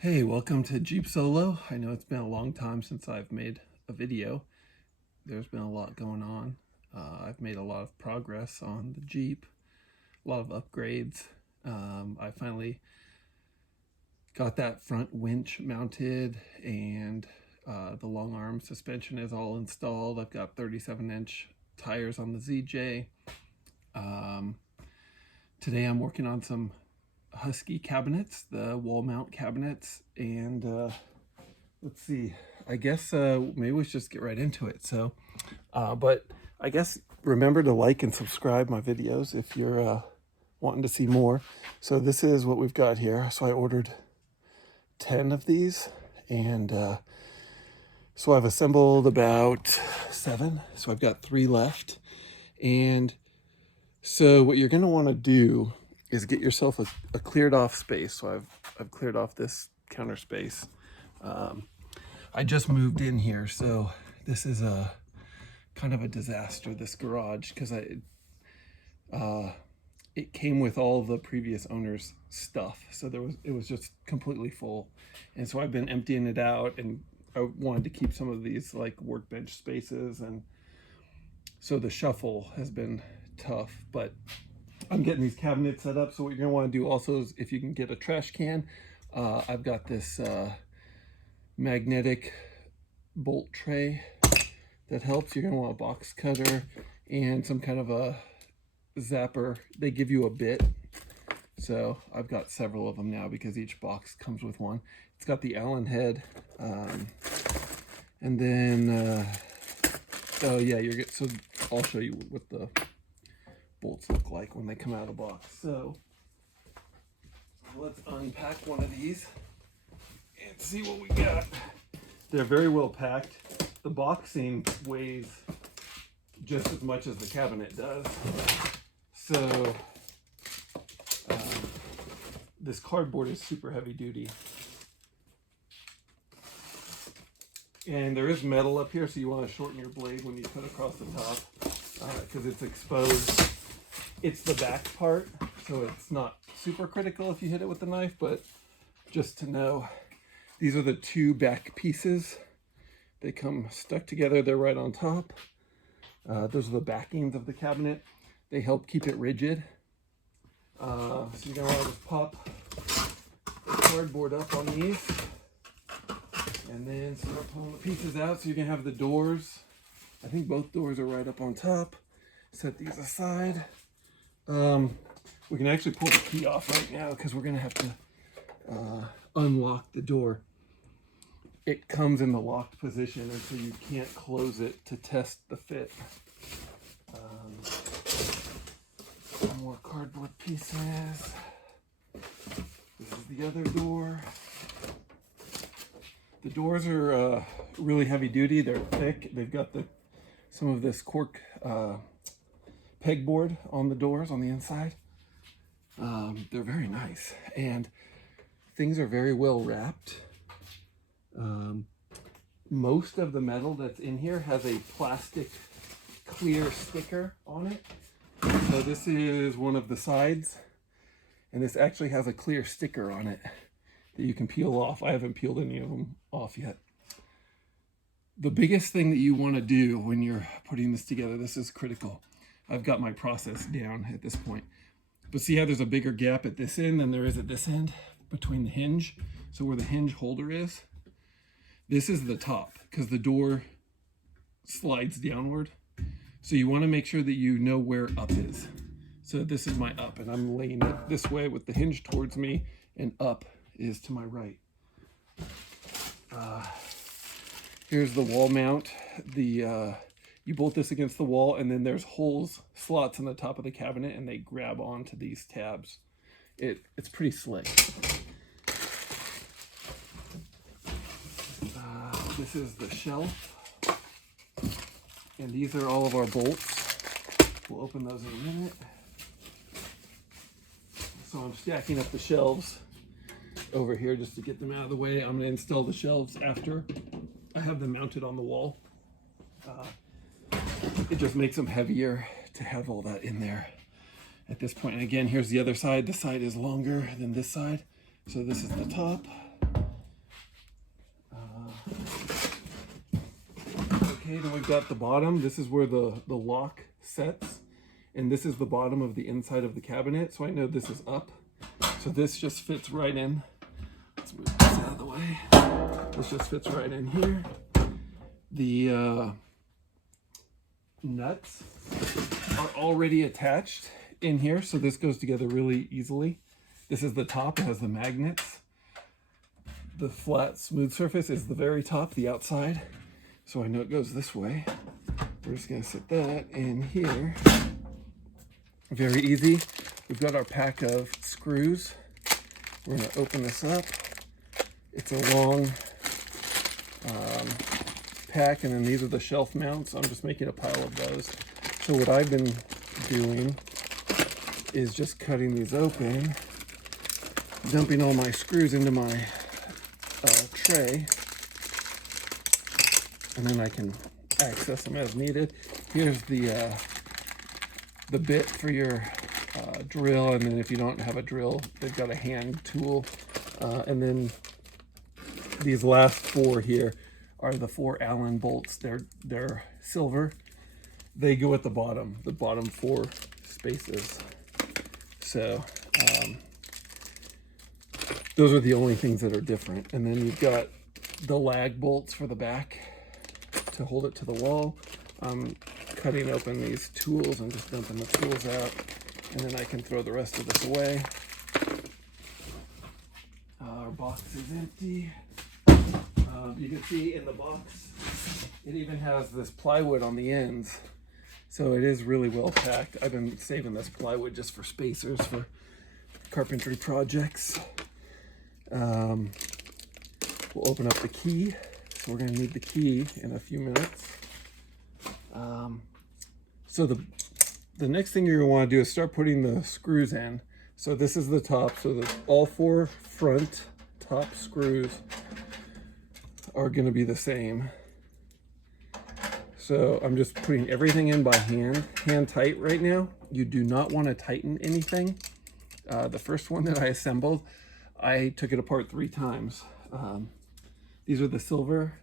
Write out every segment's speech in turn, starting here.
Hey, welcome to Jeep Solo. I know it's been a long time since I've made a video. There's been a lot going on. I've made a lot of progress on the Jeep, a lot of upgrades. I finally got that front winch mounted and the long arm suspension is all installed. I've got 37-inch tires on the ZJ. Today I'm working on some Husky cabinets, the wall mount cabinets, and let's see, I guess maybe we should just get right into it. But I guess remember to like and subscribe my videos if you're wanting to see more. So this is what we've got here. So I ordered 10 of these, and so I've assembled about 7. So I've got 3 left. And so what you're going to want to do is get yourself a cleared off space. So I've cleared off this counter space. I just moved in here, so this is a kind of a disaster, this garage, because it came with all the previous owner's stuff. So it was just completely full. And so I've been emptying it out, and I wanted to keep some of these like workbench spaces, and so the shuffle has been tough, but I'm getting these cabinets set up. So what you're gonna want to do also is, if you can get a trash can, I've got this magnetic bolt tray that helps. You're gonna want a box cutter and some kind of a zapper. They give you a bit, so I've got several of them now because each box comes with one. It's got the Allen head, and then oh yeah, so I'll show you what the bolts look like when they come out of the box. So let's unpack one of these and see what we got. They're very well packed. The boxing weighs just as much as the cabinet does. So this cardboard is super heavy duty. And there is metal up here, so you want to shorten your blade when you cut across the top, because it's exposed. It's the back part, so it's not super critical if you hit it with the knife, but just to know, these are the 2 back pieces. They come stuck together, they're right on top. Those are the backings of the cabinet. They help keep it rigid. So you're gonna want to just pop the cardboard up on these, and then start pulling the pieces out. So you can have the doors. I think both doors are right up on top. Set these aside. We can actually pull the key off right now because we're gonna have to unlock the door. It comes in the locked position, and so you can't close it to test the fit. Some more cardboard pieces. This is the other door. The doors are really heavy duty. They're thick. They've got some of this cork pegboard on the doors on the inside. They're very nice, and things are very well wrapped. Most of the metal that's in here has a plastic clear sticker on it. So this is one of the sides, and this actually has a clear sticker on it that you can peel off. I haven't peeled any of them off yet. The biggest thing that you want to do when you're putting this together, this is critical. I've got my process down at this point, but see how there's a bigger gap at this end than there is at this end between the hinge. So where the hinge holder is, this is the top, because the door slides downward. So you want to make sure that you know where up is. So this is my up, and I'm laying it this way with the hinge towards me, and up is to my right. Here's the wall mount. You bolt this against the wall, and then there's slots in the top of the cabinet, and they grab onto these tabs. It's pretty slick. This is the shelf, and these are all of our bolts. We'll open those in a minute. So I'm stacking up the shelves over here just to get them out of the way. I'm going to install the shelves after I have them mounted on the wall. It just makes them heavier to have all that in there at this point. And again, here's the other side. This side is longer than this side. So this is the top. Okay, then we've got the bottom. This is where the lock sets. And this is the bottom of the inside of the cabinet. So I know this is up. So this just fits right in. Let's move this out of the way. This just fits right in here. The nuts are already attached in here. So this goes together really easily. This is the top, it has the magnets. The flat smooth surface is the very top, the outside. So I know it goes this way. We're just gonna sit that in here. Very easy. We've got our pack of screws. We're gonna open this up. It's a long pack, and then these are the shelf mounts. I'm just making a pile of those. So what I've been doing is just cutting these open, dumping all my screws into my tray, and then I can access them as needed. Here's the bit for your drill, and then if you don't have a drill, they've got a hand tool. And then these last four here are the 4 Allen bolts. They're silver. They go at the bottom 4 spaces. So those are the only things that are different. And then you've got the lag bolts for the back to hold it to the wall. I'm cutting open these tools and just dumping the tools out, and then I can throw the rest of this away. Our box is empty. You can see in the box, it even has this plywood on the ends. So it is really well packed. I've been saving this plywood just for spacers for carpentry projects. We'll open up the key. So we're gonna need the key in a few minutes. So the next thing you're gonna wanna do is start putting the screws in. So this is the top, so that all 4 front top screws are gonna be the same. So I'm just putting everything in by hand tight right now. You do not wanna tighten anything. The first one that I assembled, I took it apart 3 times. These are the silver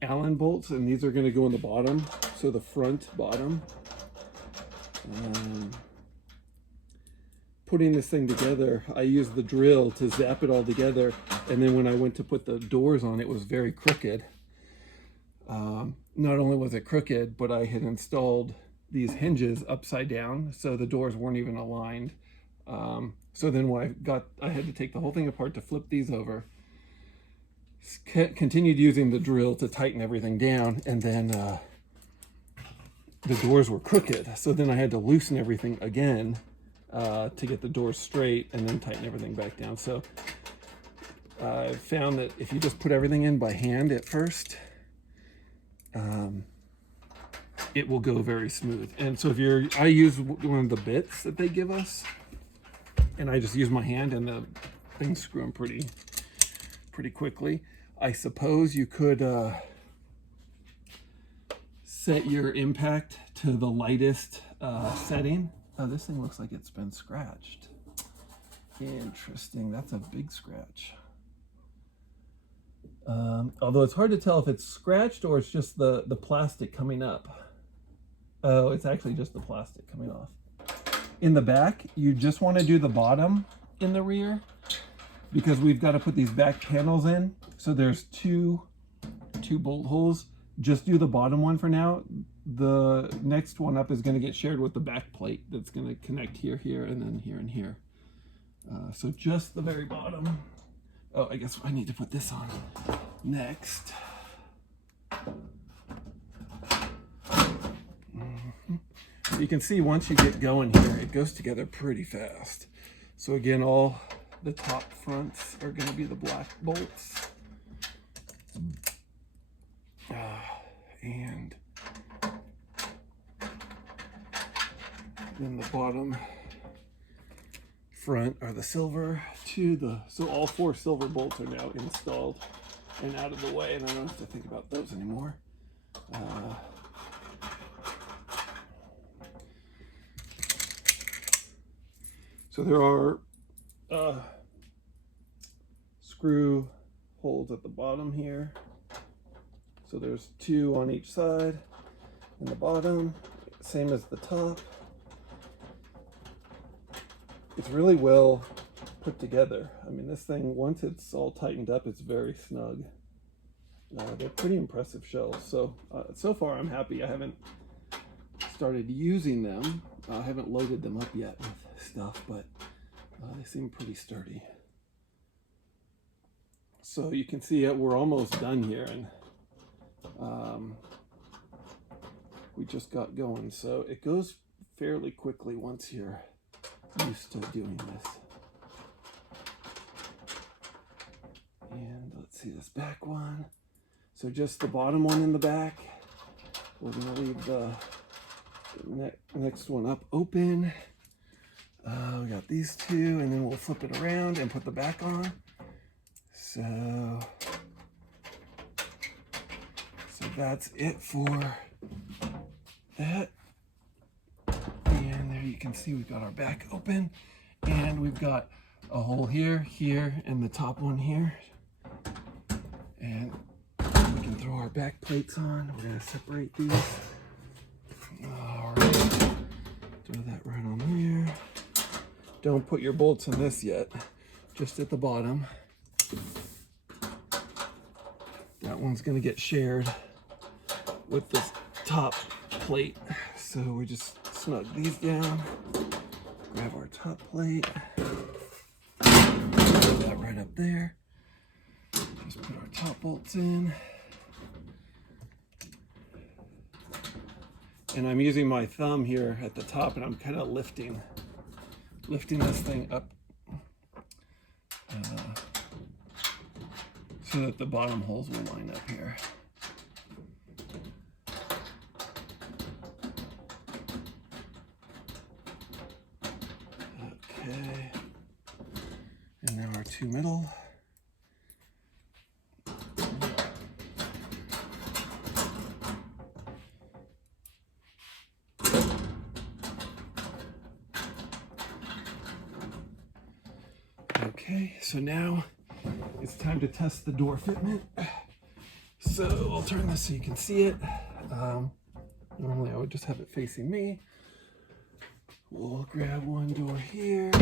Allen bolts, and these are going to go in the bottom, so the front bottom. Putting this thing together, I used the drill to zap it all together, and then when I went to put the doors on, it was very crooked. Not only was it crooked, but I had installed these hinges upside down, so the doors weren't even aligned. So then when I had to take the whole thing apart to flip these over. Continued using the drill to tighten everything down, and then the doors were crooked, so then I had to loosen everything again to get the doors straight and then tighten everything back down. So I found that if you just put everything in by hand at first, it will go very smooth. And so I use one of the bits that they give us, and I just use my hand, and the things screw them pretty quickly. I suppose you could set your impact to the lightest setting. Oh, this thing looks like it's been scratched. Interesting, that's a big scratch. Although it's hard to tell if it's scratched or it's just the plastic coming up. Oh, it's actually just the plastic coming off. In the back, you just want to do the bottom in the rear, because we've got to put these back panels in. So there's two bolt holes. Just do the bottom one for now. The next one up is going to get shared with the back plate that's going to connect here, and then here and here. So just the very bottom. Oh, I guess I need to put this on next. You can see once you get going here, it goes together pretty fast. So again, all the top fronts are going to be the black bolts. And then the bottom front are the silver so all 4 silver bolts are now installed and out of the way, and I don't have to think about those anymore. So there are screw holes at the bottom here. So there's 2 on each side and the bottom, same as the top. It's really well put together. I mean, this thing, once it's all tightened up, it's very snug. They're pretty impressive shelves. So, so far I'm happy. I haven't started using them. I haven't loaded them up yet with stuff, but they seem pretty sturdy. So you can see we're almost done here, and we just got going. So it goes fairly quickly once you're used to doing this. And let's see this back one. So just the bottom one in the back. We're going to leave the next one up open. We got these 2, and then we'll flip it around and put the back on. So that's it for that. And there you can see we've got our back open, and we've got a hole here, here, and the top one here. And we can throw our back plates on. We're going to separate these. All right. Throw that right on there. Don't put your bolts in this yet, just at the bottom. That one's going to get shared with the top plate. So we just snug these down, grab our top plate, put that right up there. Just put our top bolts in. And I'm using my thumb here at the top, and I'm kind of lifting this thing up so that the bottom holes will line up here. Okay, and now our 2 middle. Okay, so now it's time to test the door fitment. So I'll turn this so you can see it. Normally I would just have it facing me. We'll grab one door here.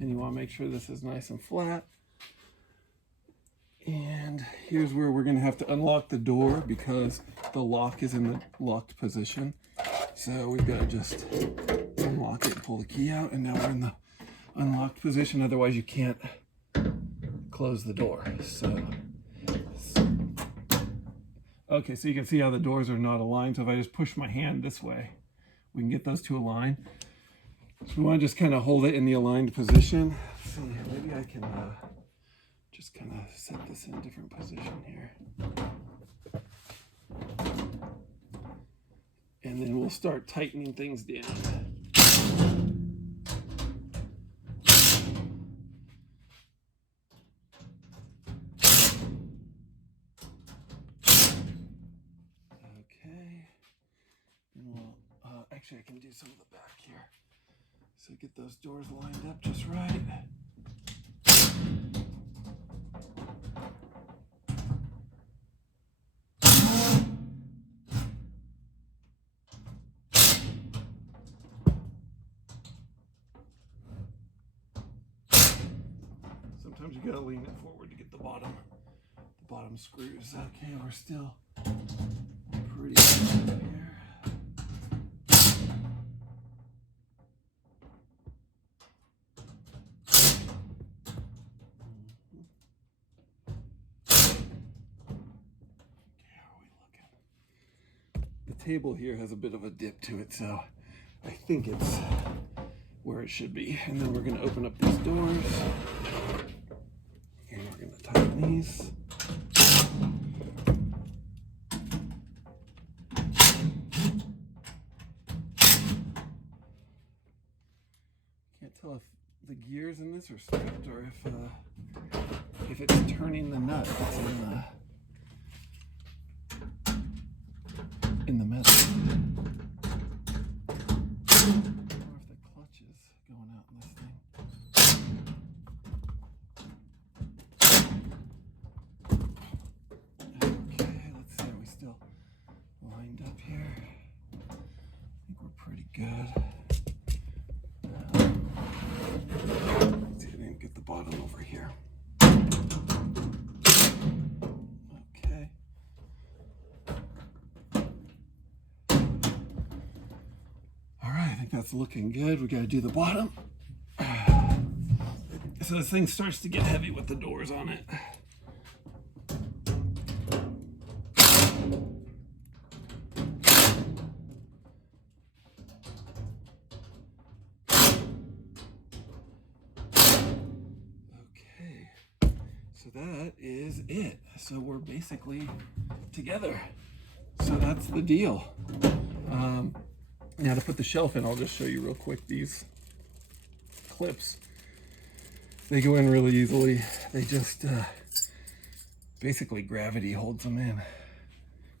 And you want to make sure this is nice and flat. And here's where we're going to have to unlock the door because the lock is in the locked position. So we've got to just unlock it and pull the key out, and now we're in the unlocked position. Otherwise you can't close the door. So okay, so you can see how the doors are not aligned. So if I just push my hand this way, we can get those 2 aligned. So we want to just kind of hold it in the aligned position. Let's see, maybe I can just kind of set this in a different position here. And then we'll start tightening things down. Okay. And we'll, actually I can do some of the back here. So get those doors lined up just right. Sometimes you gotta lean it forward to get the bottom screws. Okay, we're still pretty good here. Okay, how are we looking? The table here has a bit of a dip to it, so I think it's where it should be. And then we're going to open up these doors. And we're going to tighten these. Can't tell if the gears in this are stripped or if it's turning the nut that's in the metal. Going out in this thing. good. Let's see if I can get the bottom over here. Okay. All right, I think that's looking good. We got to do the bottom. So this thing starts to get heavy with the doors on it. Okay, so that is it. So we're basically together. So that's the deal. Now to put the shelf in, I'll just show you real quick these clips. They go in really easily. They just basically gravity holds them in.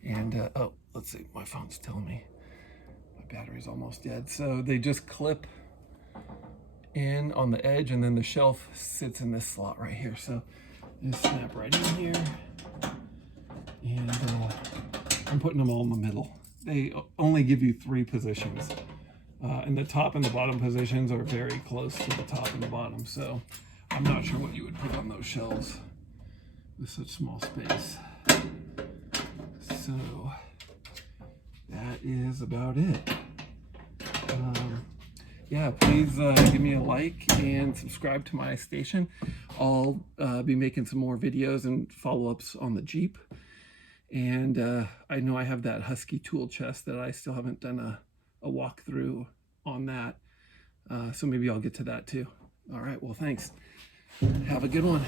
And oh, let's see, my phone's telling me my battery's almost dead. So they just clip in on the edge, and then the shelf sits in this slot right here. So just snap right in here, and I'm putting them all in the middle. They only give you 3 positions, and the top and the bottom positions are very close to the top and the bottom. So I'm not sure what you would put on those shelves with such small space. So that is about it. Yeah, please give me a like and subscribe to my station. I'll be making some more videos and follow-ups on the Jeep. And I know I have that Husky tool chest that I still haven't done a walkthrough on that. So maybe I'll get to that too. All right, well, thanks. Have a good one.